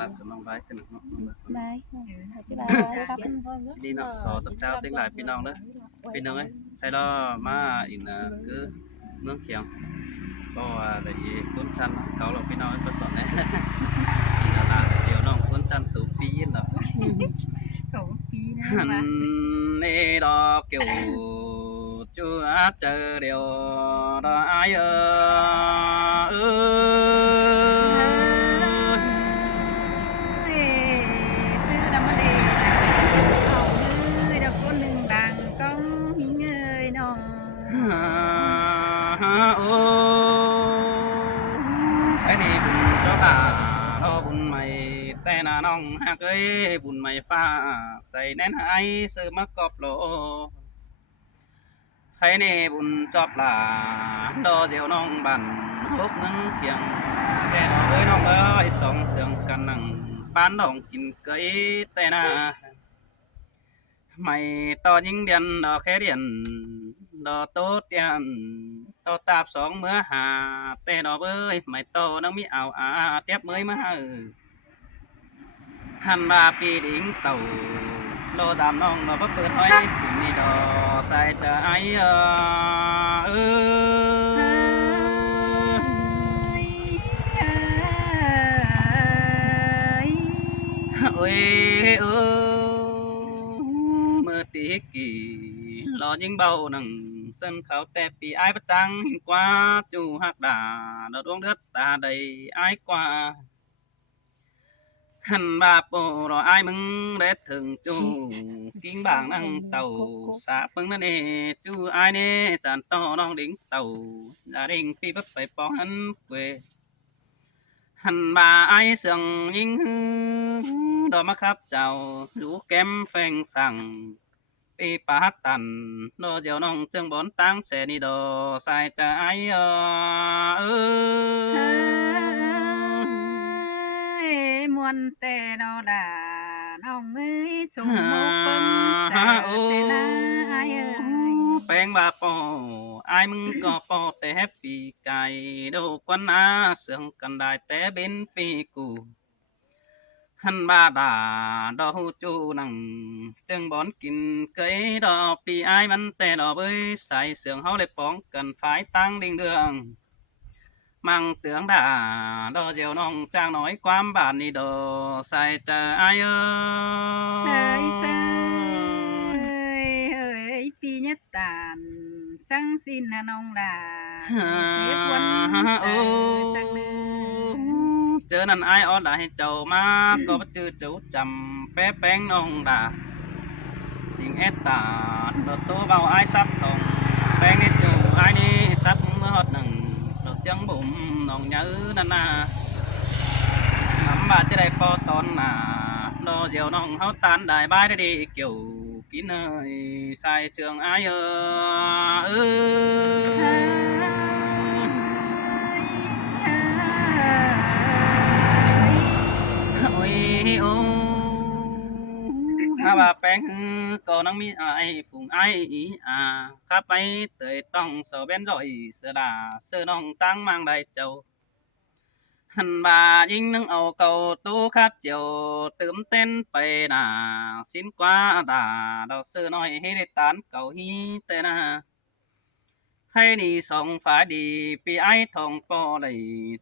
บาทกับน้องใบกันเนาะ บายที่บ้านครับ สิดีเนาะสอตับเจ้าติ้งหลายพี่น้องเด้อพี่น้องเอ้ยให้เรามาอินคือเมืองเขียงก็ว่าได้คนจันเก่าเราพี่น้องเพิ่นตอนนี้นี่ก็ลาเดียวน้องคนจันตูปีนเนาะ Khẩu phí หั nữa น mà นี่ดอกเกี่ยวจูเจอเดียวดอกอ้ายเออ sư đâm ở đây hầu như đâu có lưng đàn con hiến ơi nó โอ้ไอ้นี่บุญเจ้าตาเราบุญใหม่แต่น่าน้องฮักเอ้ยบุญใหม่ฟ้าใส่แน่นให้ซื้อมากอบโลใครนี่บุญจอบลาดอเดียวน้องบันฮบนึงเพียงแต่น้องเอ้ยน้องเอ้ยสองเสียงกันนั่งบ้านน้องกินเกยแต่น่าไม่ต่อยิงเดียนดอกแค่เดียนดอกโตเตียนต่อตาบสองเมื่อหาแต่ดอกเอ้ยไม่โตน้องมีเอาเตียบเมื่อยมาหันมาปีดิ่งเต่าโลตามน้องเราเปิดห้อยถึงนี่ดอใส่ใจเออ โอ้ยเออเมื่อตีกี่รอยิงเบาหนังเส้นเขาแต่ปีไอ้ประจังหินกว่าจูหักด่าดอกดวงเดือดตาใดไอ้กว่าหันบาโปรอไอ้มึงเด็ดถึงจูกิ้งบางนั่งเต่าสาปึงนั่นเอจูไอ้เน่จานต่อน้องดิ้งเต่าอย่าดิ้งปีบับไปปองหันเวหันบาไอ้เสียงยิงดอกมะครับเจ้าลูกแก้มแฟงสั่งปีปาตันดอเดียวน้องจึงบอนตั้งแสนีดอใส่ใจเออ muôn tè nó đà nong ơi sùng mốc bưng chả tè na ai ơi แป้งบาปอไอ้มึงก็ปอแต่แฮปปี้ไก่ดูกวันอาเสียงกันได้แต่เป็นปีกูหันบาดาดอกหูจูนังจึงบอนกินเกยดอกปีไอ้มันแต่ดอกเอ้ยใส่เสียงเขาเลยป้องกันฝ่ายตั้งดิ่งเดืองมังเตืองด่าดอกเจียวน้องจ้างน้อยความบานนี่ดอใส่ใจไอ้เออ sơi sơi ơi pi nhất tàn sang xin là nong đà chế quân sang nơi เจอนั่นไอ้ออดได้เจ้ามาก็บ่จือเจ้าจำแป๊ะแป้งน้องด่าจริงแอดตาโดดโตเบาไอ้ซับตรงแป้งนี่จูไอ้นี่ซับเมื่อฮอดหนึ่งดอกจังบุ่มน้องยื้อนั่นน่ะน้ำบาดจะได้พอตอนน่ะรอเดี๋ยวน้องเฮาตานได้บายได้ดีเกี่ยวกินเอ้ยใส่เชืองไอ้เออ โอ้ยโอ้ถ้าว่าแป้งก็นังมีไอ้ฝุงไอ้อีข้าไปเตยต้องเสาเบนรอยเสือดาเสือน้องตั้งมังได้เจ้าหันบายิงนึงเอาเก่าตู้คับเจียวเติมเต้นไปหนาสินกว่าดาเราเสือน้อยให้ได้ตานเก่าฮีแต่นาให้นี่สองฝาดีปีไอ้ทองปอเลย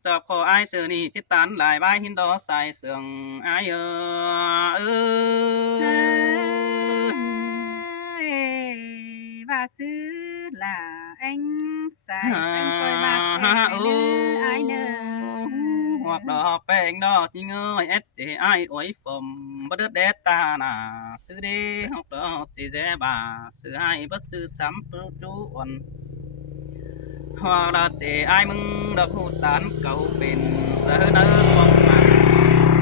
จอบคอไอ้เสือนี่จิตตานหลายใบหินดอใส่เสืองไอ้เออ và xứ là anh xài chân coi bạc kể ai nơ หวักดอกแป้งดอกจิงเอ้ยเอสเจไอโอ้ยฝมบ่เดือดเด็ดตาหนาซื้อเด้หอกดอกจีแจบาซื้อไอ้บ่ซื้อซ้ำปื้จูอ่อนหวักดอกเจไอมึงดอกหูตานเก่าเป็นเสือเนื้อของมัน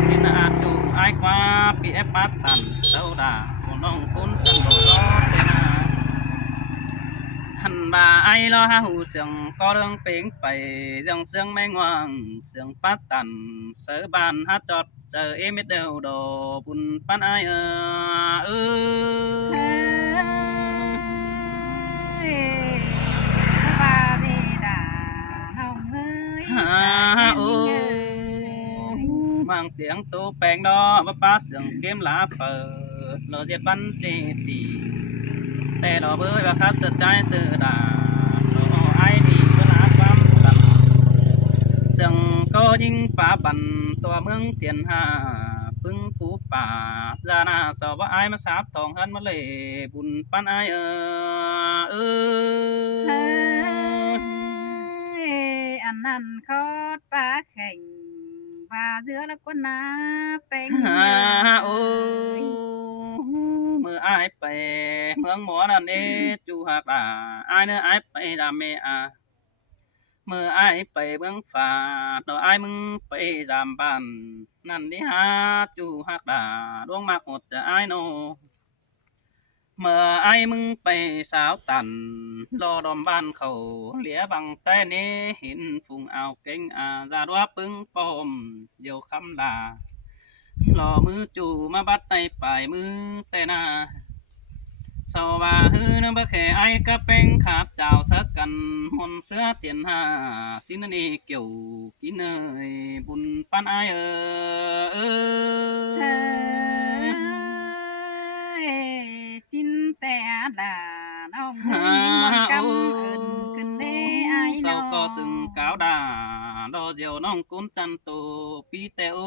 ที่น่าจูไอ้กว่าปีเอฟปัดตันเต้าดาของน้องคุณจันบ่รอเตนาหันบาไอ้รอหาหูเสียงก็เรื่องเป่งไปยังเสียงแมงว่างเสียงปัดตันเสือบานหาจอดเจอเอมิเดลดอบุญปันไอเออ và về đà nong ơi โอ้ xa nhân ơi มา mang tiếng tô bèn đó bắp ba sườn kiếm lá phở lò diệt bắn chê tìแต่ดอกเบยว่าครับสุดใจสื่อด่าดอกไอ้ดีก็ลาความตันเสียงก็ยิ่งป่าบันตัวเมืองเตียนหาพึ่งปูป่าจานาสอบว่าไอ้มาสาบทองหันมาเลยบุญปันไอ้เออ อันนั้นคอดปลาแข่งว่าเรือแล้วก็นาเป็ง โอ้เมื่อไอ้ไปเมืองหมอนั่นเอจูหักด่าไอ้เนื้อไอ้ไปดามเมอาเมื่อไอ้ไปเมืองฝ่าดอกไอ้มึงไปดามบ้านนั่นดิฮะจูหักด่าดวงมากหดจะไอ้โนเมื่อไอ้มึงไปสาวตันรอดอมบ้านเขาเหลียบังแต่เนี้เห็นฟุงเอาเก่งจาดว่าปึ้งปอมเดียวคำลารอมือจูมาบัดในปลายมือแต่นาสว่าฮือน้ำบะแค่ไอ้ก็เป็นขาบเจ้าสักกันมนเสือเตียนหาสินนี่เกี่ยวกินเนยบุญปันไอเออ สินแต่ด่าน้องเอิ้นยิ่งมนต์กำเอิ้นขึ้นเด้ไอ้น้ sau อง có sừng cáo đà đo diều nong cún chăn tù pi teo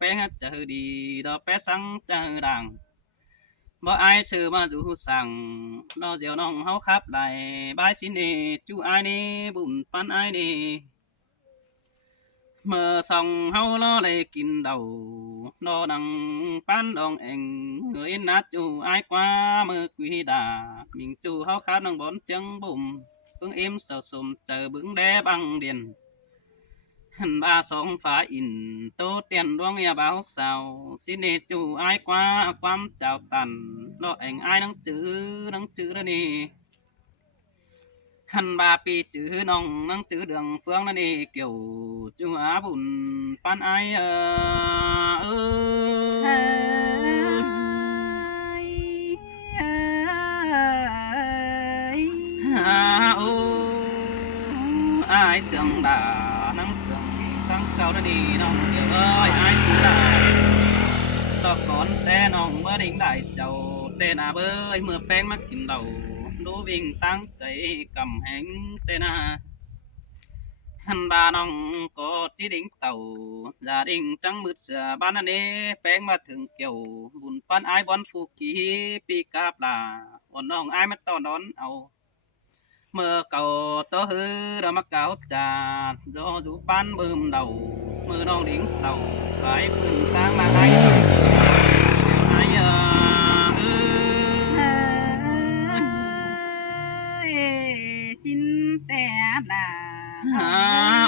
bé hát chờ đi đo bé sáng chờ đàngบ่aiชื่อมาดูสั่งดอเดียวน้องเฮาขับไหลบายสินี่จูไอนี่บุญปันไอนี่เมื่อส่องเฮาล้อเลยกินเดาดอดังปันดองเองเงยนัดจูไอกว่ามือกุยดามิงจูเฮาขับนังบอนจังบุ่มเพิ่งเอ็มสะสมเจอบึ้งแดบังเดียนหันบาสองฝาอินโตเตียนดวงยาบ่าวสาวสิเนจูไอกว่าความเจ้าตันรอเองไอนังจื้อแล้วนี่หันบาปีจื้อน้องนังจื้อเดืองเฟืองนั่นนี่เกี่ยวจูอาบุญปันไอเอ้ยเอ้ย โอ้ไอเสียงด่านังเสียงสังเก่านั่นนี่น้องเดี๋ยวไอจื้อด่าตอกก่อนแต่น้องเมื่อดิ่งได้เจ้าแต่นาเบยเมื่อแป้งมากินเหล้าดูวิ่งตั้งใจกำแหงแต่นาหันบาน้องก็ที่ดิ่งเต่าอย่าดิ่งจังมืดเสือบ้านนั่นเอแป้งมาถึงเกี่ยวบุญปันไอบอนฟูกีปีกาปลาวันน้องไอมาต้อนนอนเอาเมื่อเก่าตัวฮือเรามาเก่าจาดรอดูปันบืมเดาเมื่อน้องดิ่งเต่าไปพื้นกลางมาไอไอสินแต่ด่า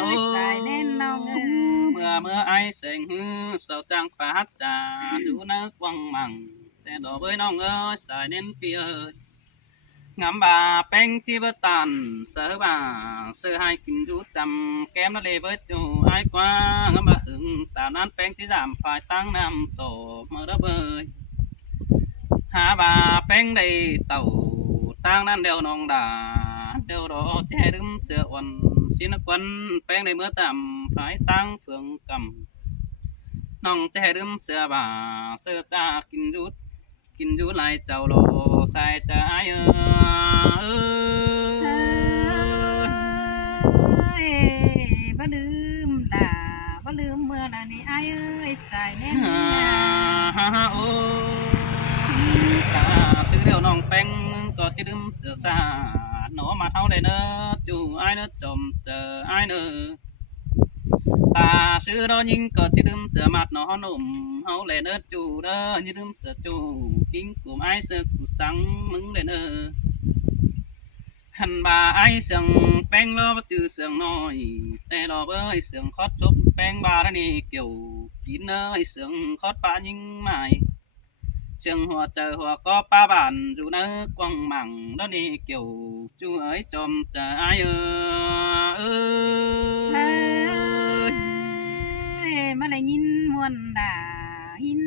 เอ้ยสายแน่นน้องเอ้ย เมื่อไอเสียงฮือเสาจังฟ้าจาดูนักวังมังแต่ดอกเบยน้องเอ้ยสายเน้นเปียงามบาแป้งจีบตันเสือบาเสือให้กินดูจำแก้มนั่นเลยเบิดจูไอกว่างามบาหึงตานั้นแป้งที่สามฝ่ายตั้งน้ำโสเมื่อระเบยหาบาแป้งได้เต่าตั้งนั้นเดียวน้องด่าเดียวรอแช่ดึมเสือวันชินควันแป้งในเมื่อต่ำฝ่ายตั้งเฟืองกำน้องแช่ดึมเสือบาเสือจ้ากินดูลายเจ้าโลใส่ใจบ่ลืมด่าบ่ลืมเมื่อนั้นนี่อ้ายเอ้ยสายแน่นนะ โอ้ตาตื้อเดียวน้องแป้งก็จะดึมเสือซาหนอมาเท่าเลยเนอะจูไอ้เนอะจมเจอไอ้เนอะตาซื้อรอยิงก็จะดึมเสือมัดหนอหนุ่มเฮาเลยเนอะจูเนอะยิ่งดึมเสือจูกิ้งกลุ่มไอ้เสือกูสังมึงเลยเนอะหันบาไอ้เสียงแป้งรอจือเสียงน้อยแต่รอเบยเสียงคอดจบแป้งบาแล้วนี่เกี่ยวกินเนอะเสียงคอดปายิงใหม่เสียงหัวเจอหัวก็ป้าบานอยู่เนอะกวางหมั่งแล้วนี่เกี่ยวจูเอ้ยจอมเจอไอ้มาได้ยินมวนด่าหิน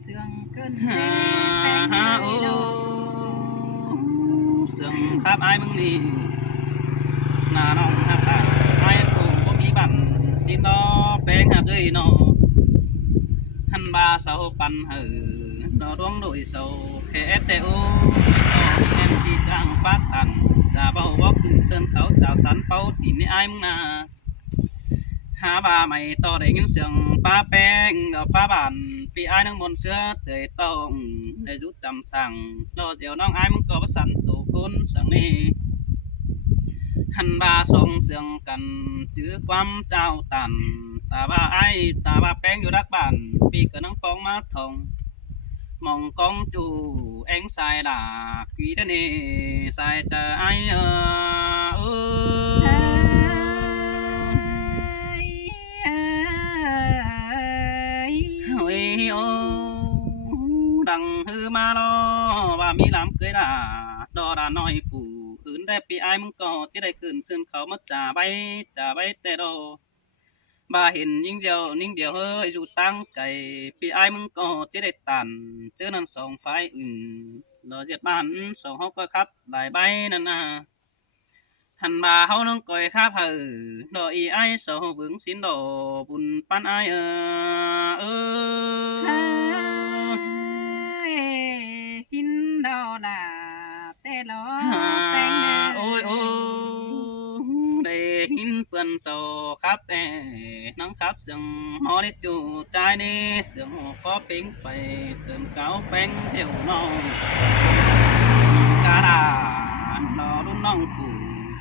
เสื่องเกินเด้แป้งเอ้ยดอก เสียงครับไอ้มึงนี่หน้าน้องหักไอ้ถูกบ่มีบันสินอแป้งหักเอ้ยนอ sau pan hở nó đuông đổi sầu khe tê ô em chỉ trang phát thành trả bao bóc từng sơn thấu chào sắn bao tìm ai mong na há bà mày to để những sườn ba beng ở ba bản vì ai nâng môn xưa tới tông để rút chăm sằng lo diềuน้องai muốn có bắt sẵn tổ côn sẵn đi hành ba song sườn cần chữ quam trao tàn ta ba bengอยู่đắc bản vì cái nắng phong mát thông mong con chủ anh sai là quý đó nè sai chờ ai ôi ô đằng hư ma lo và mi làm cưới là đò đã nói phủ ứng đẹp bị ai muốn có chỉ đây cưỡng sơnเขาmất trả bay tê đồ bà hiện những điều hơi dù tăng cày bị ai muốn có chỉ đây tàn chứ nên sòng phái lo diệt bản sòng hốc có khắp lại bay nên à hành bà hậu nông coi khắp hở đòi ý ai sầu vướng xin đồ bùn pan ai xin đồ là tê lo ôi để hin vườn sầu khắp tè nắng khắp rừng họ đi chủ trái đi rừng có pin phải từng cáo bánh theo non cá đà nó đúng non phủ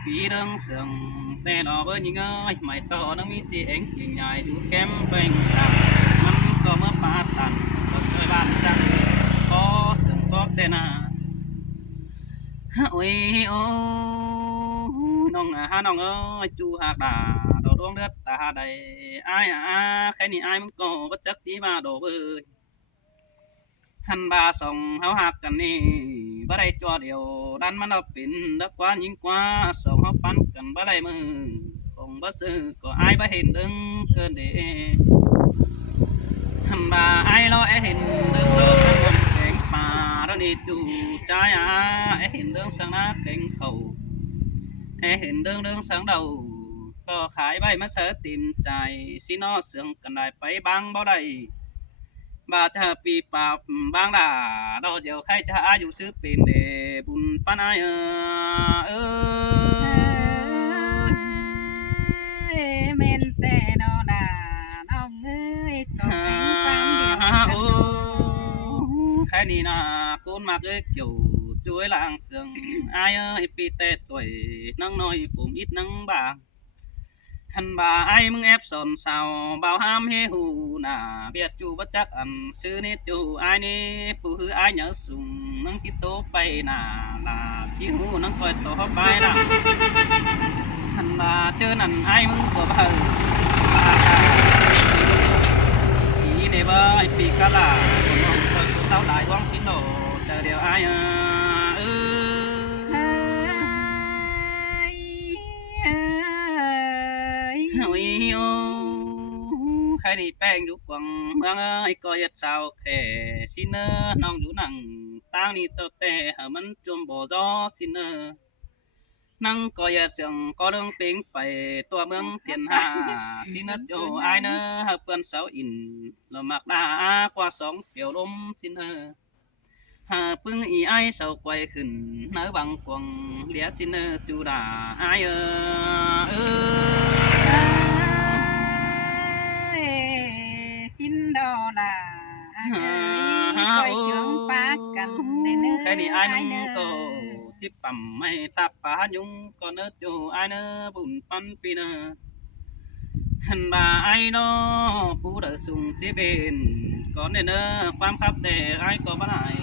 phí đơn rừng tè nó với những ơi mày to nó mi chị anh thì nhảy đủ kém bánh sạc nắng có mưa phá tàn còn chơi bàn trăng có rừng có tè na ôi ô nong ơi chu hạt đà đồ đuông đất ta đây ai cái này ai muốn có bất chấp chỉ mà đồ bơi hành ba sòng háo hạt cần đi bắt đây cho điều đan mà nó pin đất quá nhìn quá sòng háo pan cần bắt đây mơ không bất sự có ai bắt hình đứng cơn để hành ba ai lo hình đứng cơn mà đó đi chủ trái hình đứng sang á cánh khẩu hình đơn sáng đầu có khái bay mất sớ tìm chạy xin nó sướng cần đại phải băng bao đầy bà cha pi bà băng là đó giờ khai cha dù sư pin để bùn pan ai men tè đó là ông ơi sống anh quang điều khai đi na côn mặc cái kiểu chuối làng sương ai ơi pi tê tuổi nắng nói phụng ít nắng bạc hành bà ai mừng ép sồn sao bao ham hê hù nà biết chu bất chắc ăn sư nết chu ai nê phụ hư ai nhớ sùng nắng tí tố bay nà là chi hù nắng coi tổ hấp bay nà hành bà chơi nằn ai mừng của bà hừ ý để bà pi cá là tao lại quăng chín đồ chờ điều ai ôi khai đi bèn đủ quăng mang ơi coi giật sao kẻ xin nong đủ nằng tang đi tơ tè hở mắn chuông bò gió xin năng coi giật sương có đường tính phải tua mương thiên hạ xin cho ai nơ hợp cơn sáu in lo mặc đá qua sóng kiểu đôm xin hà pưng ý ai sau quay khẩn nở bằng quần lẽ xin chú đà ai xin đó là coi chương phá cần cái này ai nung tổ chip bầm mày tạp phá nhung còn nỡ chú ai nơ bùn pan pin hành bà ai đó phú đỡ sùng chế bền có nên quan khắp để ai có bắt lại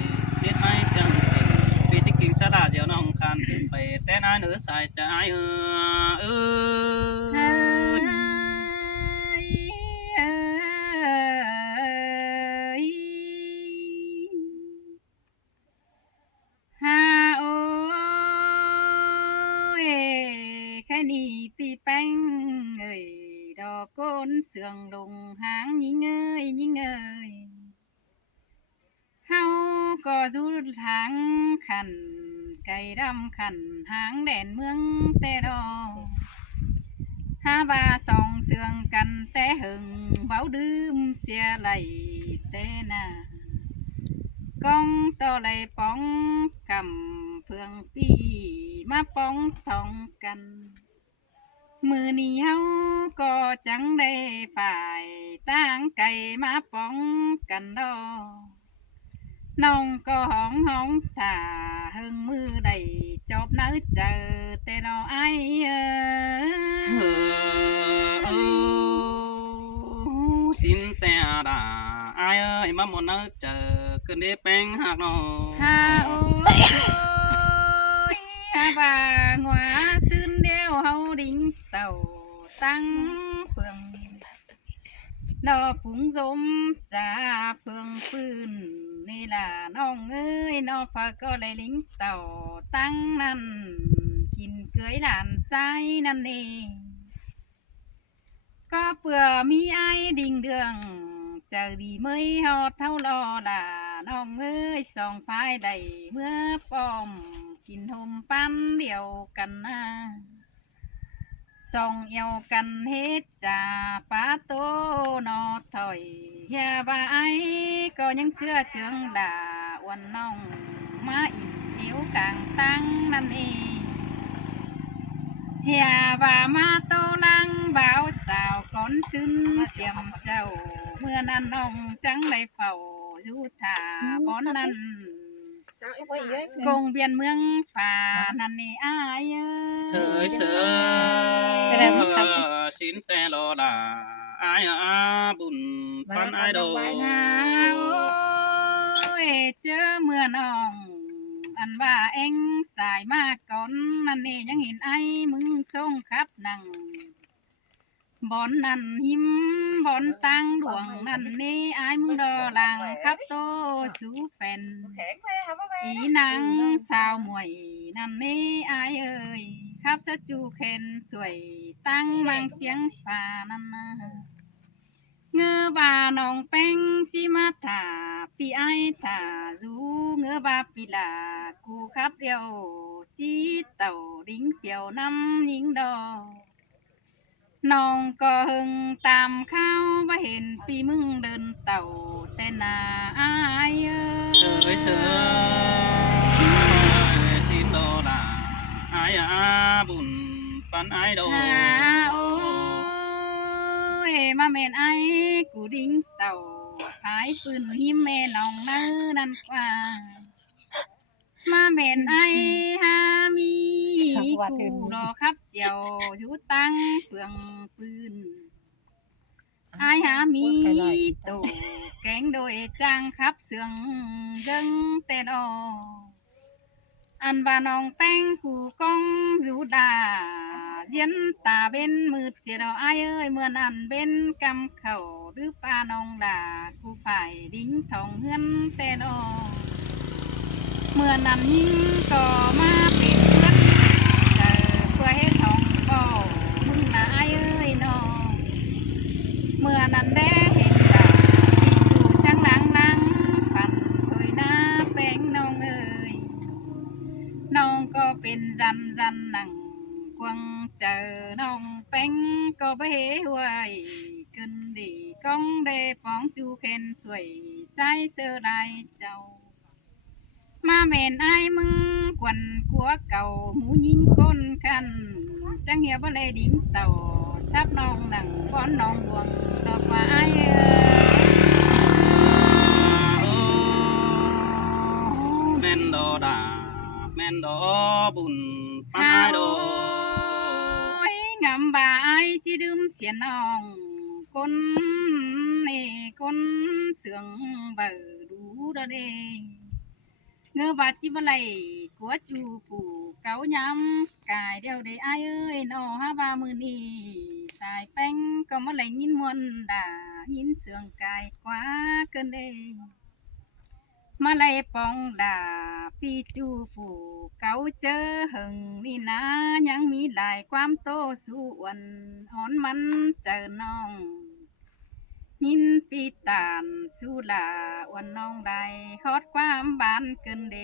biết ai chẳng vì tích kinh xa là dẻo nòng khăn xin phải tên ai nữa xài cho ai ha ôi cái nì pi bánh ơi đò côn sườn đùng háng nhinh ơi hao có du tháng khẩn cây đâm khẩn háng đèn mương tê đò ha ba sòng sườn cần té hừng báo đêm เสียไหลเตนาก้องต่อไหลป้องกำเพื่องปีมาป้องทองกันมือนี้เฮาก็จังได้ฝ่ายตั้งไก่มาป้องกันดอน้องก็ห้องถ่าหึงมือได้จบเนื้อเจอแต่รอไอxin tè đà ai ơi mà một nơi chờ cơn đế bánh hạt nọ ฮาโอ้ยฮาบ่าหัวซื่นเดียวเฮาดิ้งเต่าตั้งเฟืองดอกผุงสมจ่าเฟืองปืนนี่ล่ะน้องเอ้ยน้องฝากก็ได้ลิงเต่าตั้งนั้นกินเกยหลานใจนั่นเองก็เปื่อมีไอ้ดิ่งเดืองเจอดีเมื่อยฮอดเท่ารอล่ะน้องเอ้ยสองพายใดเมื่อป้อมกินหมปั้นเดียวกันนะส่องเอวกันเฮ็ดจ่าป้าโตนอถอยเฮียบ่าไอ้ก็ยังเชื่อเจืองด่าอ้วนน้องมาอินเอวกลางตั้งนั่นเองเฮียบ่ามาโตลังบ่าวสาวก่อนซึ้นเจียมเจ้าเมื่อนั้นน้องจังได้เฝ้าอยู่ท่าบอนนั้นกงเบียนเมืองฝ่านั่นนี่อายเอ้ย sới sới xin tè lò đà ai bùn pan ai đồ โอ้ยเจอเมื่อน้องอันว่าเอ็งสายมากก่อนนั่นนี่ยังเห็นไอ้มึงส่งครับนั่งบอนนั่นหิมบอนตังดวงนั่นนี่ไอ้มึงรอหลังครับโตสูแฟนอีนางสาวมวยนั่นนี่ไอ้เอ้ยครับสะจูเข็นสวยตั้งมังเจียงฟ้านั่นนะเงือบาน้องแป้งจิมาถาปีไอถาจูเงือบาปีลากูครับเดียวจีเต่าดิ้งเปียวน้ำยิงดอกน้องก็หึงตามเข้าบ่เห็นปีมึงเดินเต่าแต่นาอายเอ้ย sới sới xin đồ đà ai bùn pan ai đồ หาโอ้ยมาเมนไอ้กูดิ้งเต่าขายปืนหิมแม่น้องเนื้อนั่นกว่ามาเมนไอ้ฮามีกูรอครับเจียวอยู่ตั้งเปลืองปืนไอ้หามีโตแกงโดยจ้างครับเสืองดึงแต่ดออันบาน้องแป้งกูก้องอยู่ดาเย็นตาเป็นมืดเสียดอกไอ้เอ้ยเมื่อนั้นเป็นกำเข่าหรือป้าน้องดากูฝ่ายดิ้งทองเฮือนแต่ดอเมื่อนั้นยิ่งก็มาเป็นเพื่อนเจอเพื่อให้ทองก็มึงนะไอ้เอ้ยน้องเมื่อนั้นได้เห็นดาที่สู่ช่างลังปั่นถอยหน้าแป้งน้องเอ้ยน้องก็เป็นจันนั่งควงเจอน้องแป้งก็ไปหวยขึ้นดีก้องได้ฟ้องจูเข็นสวยใจเสื้อลายเจ้ามาเมนไอ้มึงกวนกัวเก่าหมูยิงก้นกันจังเหียบ่เลยดิ้งเต่าซับน้องหนังป้อนน้องดวงดอกว่าไอ้เอ้ย men đồ đà men đồ bùn pan ai đồ โอ้ยงามบ่ายจีดื่มเสียน้องคนนี่คนเสืองเบอดูดเดเงือบาจิบไหลกัวจูปูเกาย้ำกายเดียวเดไอเอ้ยนอฮาบามือนีสายแป้งก็มาไหลยินมวนด่ายินเสืองกายกว่าเกินเดมาไหลปองด่าปีจูปูเกาเจอหึงนี่นะยังมีหลายความโตสู่อวนอ่อนมันเจอน้องยินปีตานสุลาวันน้องใดคอดความบานเกินเด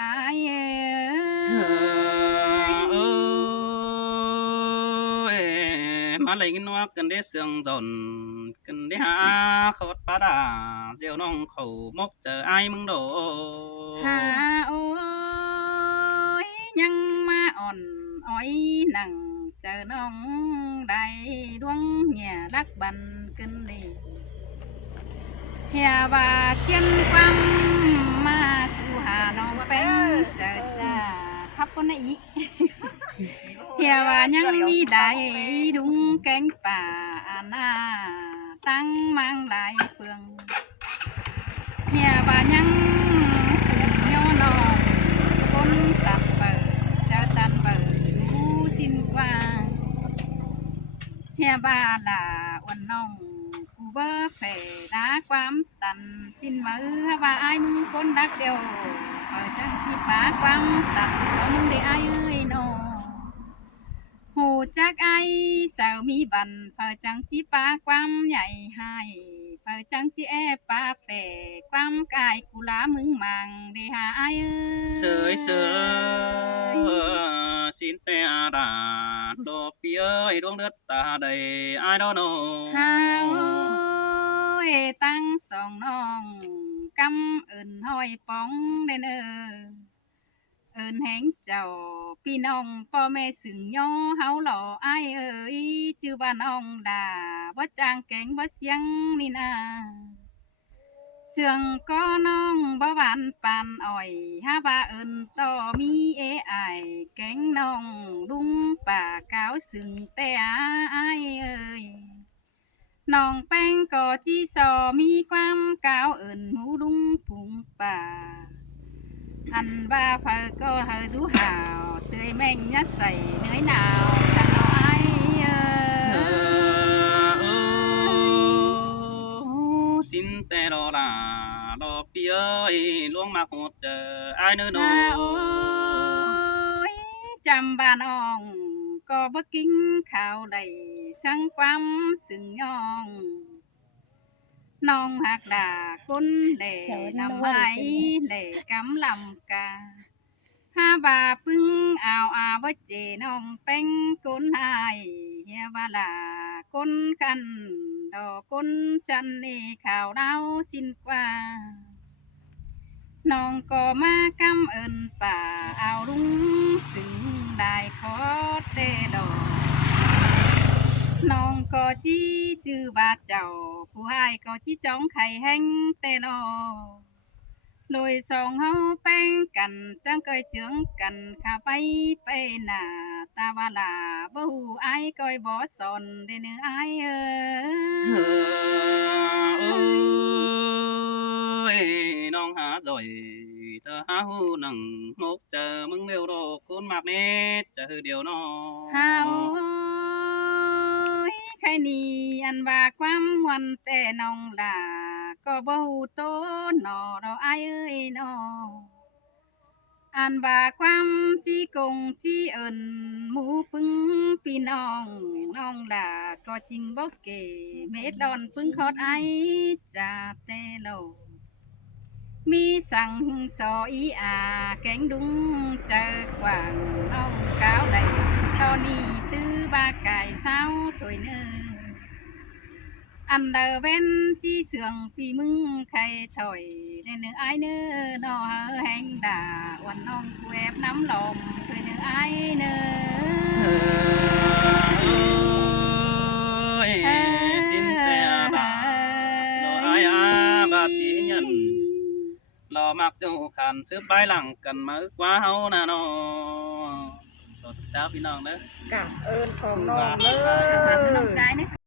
อายเอ้ย ơi mà lấy cái nó cần để xương dồn cần để há khót ba đà rượu nong khẩu mốc chờ ai mừng đổ หาโอ้ยยังมาอ่อนอ้อยหนังเจอน้องได้ดวงเหี่ยรักบันกันนี่เฮียว่าเขียนความมาสู่หาน้องแป้งเจอจ้าครับคนไหนอีก เฮียว่ายังมีได้ดุงแกงป่าหน้าตั้งมังหลายเฟืองเฮียว่ายังสืบย่อนองคนตัดเปิดเจ้าตันเปิดดูสิ้นกว่าเฮียบาลาวันน้องกูเบอร์เผดาความตันสิ้นมือว่าไอ้มึงคนดักเดียวเปิดจังจีปาความตันเอามึงได้ไอ้เอ้ยโนหูจักไอ้สาวมีบันเปิดจังจีปาความใหญ่ให้เปิดจังจีแอปาแปะความกายกูลามึงมังได้หาไอ้เอ้ย sới sới xin te đà đồ pi ơi đuông đất ta đầy ai đó nô หาโอ้ยตั้งสองน้องกำเอินห้อยป้องเด่นเอินแหงเจ้าพี่น้องพ่อแม่สึงย่อเฮาหล่อไอายเอ้ยชื่อบ้านน้องดาบ่จางแกงบ่เสียงนี่นาเสื่องก็น้องบ่หวานปานอ้อยหาว่าเอินต่อมีเอไอายแกงน้องลุงป่ากาวสึงแต่อายเอ้ย น้องแป้งก็จีซอมีความก้าวเอินหูดุงผุงป่าอันว่าเผอก็เธอดูห่าวเตยแม่งยัดใส่เนื้อหนาวจังน้อยxin te đò là đò pi ơi luông mặc một chờ ai nữa มา nô โอ้ยจำบ้านน้องก็บ่กินข้าวได้สังความสึงยอง น้องหักด่าคนเหล่นำไม้เหล่กำลำกาห้าบาปึ้งเอาอาบ่เจน้องแป้งคนหายเฮียบาลาคนคันดอกคนจันนี่ข่าวดาวสิ้นกว่า น้องก็มากำเอินป่าเอาลุงสึงได้ขอเตดอก น้องก็จี้จื้อบาดเจ้าผู้ให้ก็จี้จ้องไข่แห้งแต่นอโดยสองเฮาแป้งกันจังเคยเจืองกันข้าไปหน้าตาวาลาบ่ฮู้อายก้อยบ่สอนได้เนื้ออายเอ้ย ơi non há rồi tơ há hu nằng mốc chờ mừng liêu đồ côn mạc nết chờ điều nó เฮาใครนี่อันว่าความมวนแต่น้องลาก็บ่ฮู้โตหนอเราอายเอ้ยน้อ อันว่าความจีกงจีเอินหมูปึ้งพี่น้องน้องด่าก็จริงบ่เก๋เม็ดดอนปึ้งคอดไอจ่าเตโลมีสั่งสออีอาแกงดุงเจอกว่างน้องก้าวได้ตอนนี้ตื้อบาไก่เศร้าถวยเนื้ออันเดอร์เว้นจีเสืองปีมึงใครถอยในเนื้อไอเนื้อนอแห้งด่าวันน้องกูแอบน้ำลมถวยเนื้อไอเนื้อ ơi xin te đà lo ai à bà tí nhận lo mặc cho khăn sướp bái lẳng cần mà ức quá hâu nà nó sốt đáพี่น้องเด้อ กะเอิญสองน้องเล น้อง ย ใจนะ